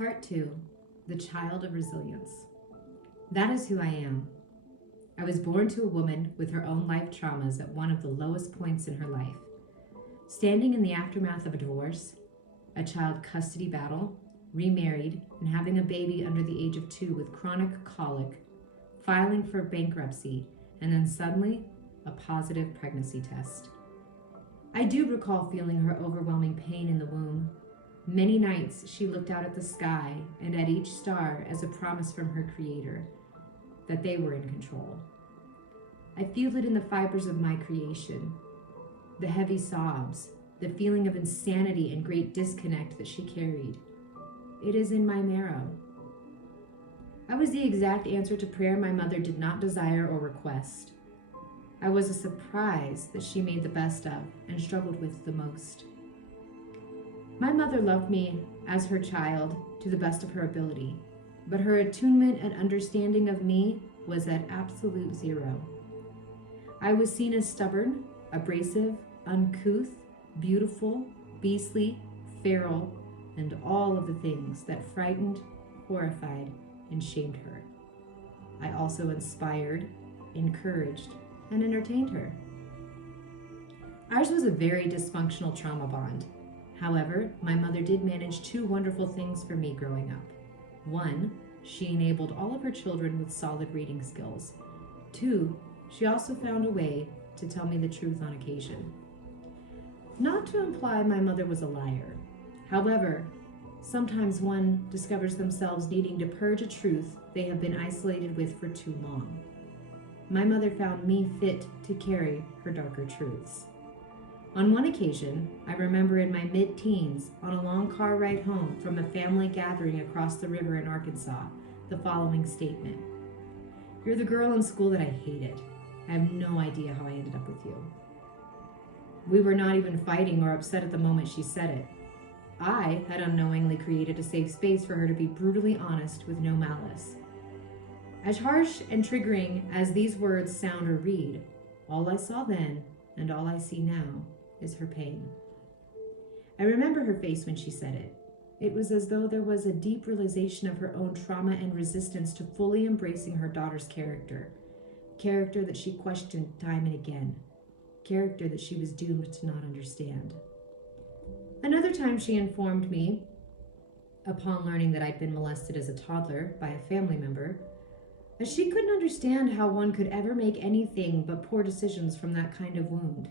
Part 2, The Child of Resilience. That is who I am. I was born to a woman with her own life traumas at one of the lowest points in her life. Standing in the aftermath of a divorce, a child custody battle, remarried, and having a baby under the age of 2 with chronic colic, filing for bankruptcy, and then suddenly, a positive pregnancy test. I do recall feeling her overwhelming pain in the womb. Many nights she looked out at the sky and at each star as a promise from her creator that they were in control. I feel it in the fibers of my creation, the heavy sobs, the feeling of insanity and great disconnect that she carried. It is in my marrow. I was the exact answer to prayer my mother did not desire or request. I was a surprise that she made the best of and struggled with the most. My mother loved me as her child to the best of her ability, but her attunement and understanding of me was at absolute zero. I was seen as stubborn, abrasive, uncouth, beautiful, beastly, feral, and all of the things that frightened, horrified, and shamed her. I also inspired, encouraged, and entertained her. Ours was a very dysfunctional trauma bond. However, my mother did manage 2 wonderful things for me growing up. 1, she enabled all of her children with solid reading skills. 2, she also found a way to tell me the truth on occasion. Not to imply my mother was a liar. However, sometimes one discovers themselves needing to purge a truth they have been isolated with for too long. My mother found me fit to carry her darker truths. On one occasion, I remember in my mid-teens, on a long car ride home from a family gathering across the river in Arkansas, the following statement: "You're the girl in school that I hated. I have no idea how I ended up with you." We were not even fighting or upset at the moment she said it. I had unknowingly created a safe space for her to be brutally honest with no malice. As harsh and triggering as these words sound or read, all I saw then and all I see now is her pain. I remember her face when she said it. It was as though there was a deep realization of her own trauma and resistance to fully embracing her daughter's character that she questioned time and again, character that she was doomed to not understand. Another time she informed me, upon learning that I'd been molested as a toddler by a family member, that she couldn't understand how one could ever make anything but poor decisions from that kind of wound.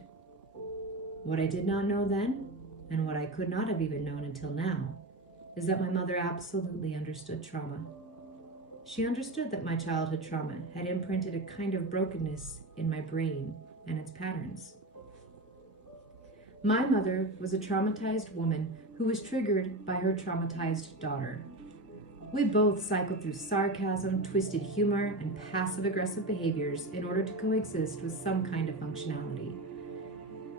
What I did not know then, and what I could not have even known until now, is that my mother absolutely understood trauma. She understood that my childhood trauma had imprinted a kind of brokenness in my brain and its patterns. My mother was a traumatized woman who was triggered by her traumatized daughter. We both cycled through sarcasm, twisted humor, and passive-aggressive behaviors in order to coexist with some kind of functionality.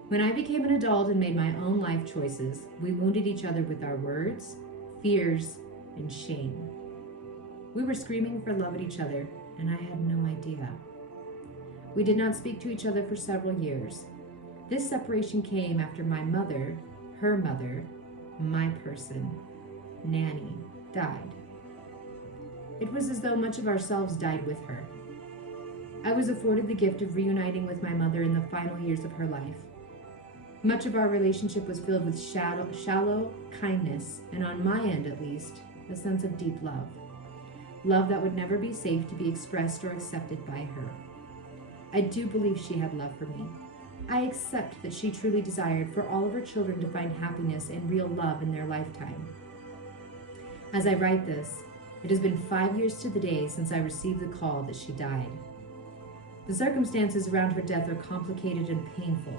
When I became an adult and made my own life choices, we wounded each other with our words, fears, and shame. We were screaming for love at each other, and I had no idea. We did not speak to each other for several years. This separation came after my mother, her mother, my person, Nanny, died. It was as though much of ourselves died with her. I was afforded the gift of reuniting with my mother in the final years of her life. Much of our relationship was filled with shallow kindness, and on my end at least, a sense of deep love. Love that would never be safe to be expressed or accepted by her. I do believe she had love for me. I accept that she truly desired for all of her children to find happiness and real love in their lifetime. As I write this, it has been 5 years to the day since I received the call that she died. The circumstances around her death are complicated and painful.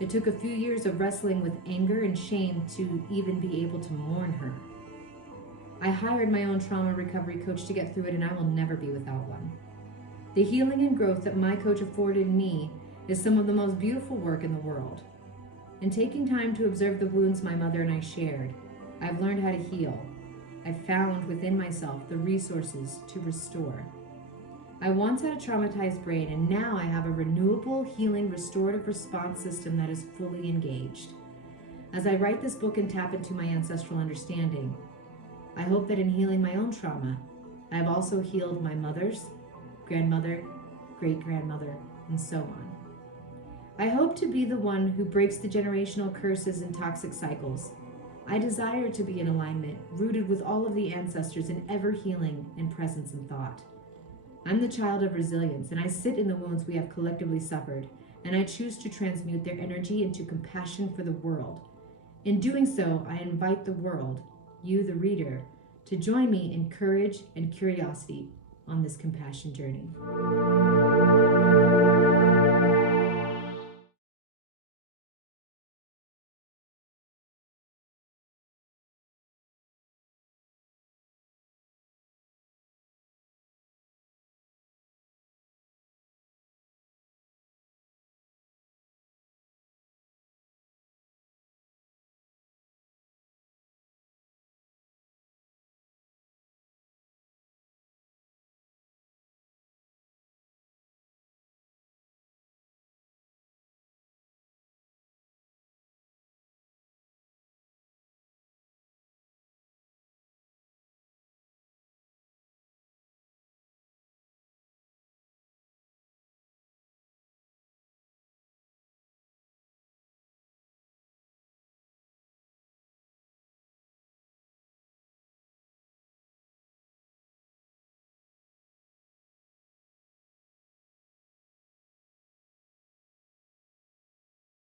It took a few years of wrestling with anger and shame to even be able to mourn her. I hired my own trauma recovery coach to get through it, and I will never be without one. The healing and growth that my coach afforded me is some of the most beautiful work in the world. In taking time to observe the wounds my mother and I shared, I've learned how to heal. I've found within myself the resources to restore. I once had a traumatized brain, and now I have a renewable, healing, restorative response system that is fully engaged. As I write this book and tap into my ancestral understanding, I hope that in healing my own trauma, I have also healed my mother's, grandmother, great-grandmother, and so on. I hope to be the one who breaks the generational curses and toxic cycles. I desire to be in alignment, rooted with all of the ancestors in ever-healing and presence and thought. I'm the child of resilience, and I sit in the wounds we have collectively suffered, and I choose to transmute their energy into compassion for the world. In doing so, I invite the world, you the reader, to join me in courage and curiosity on this compassion journey.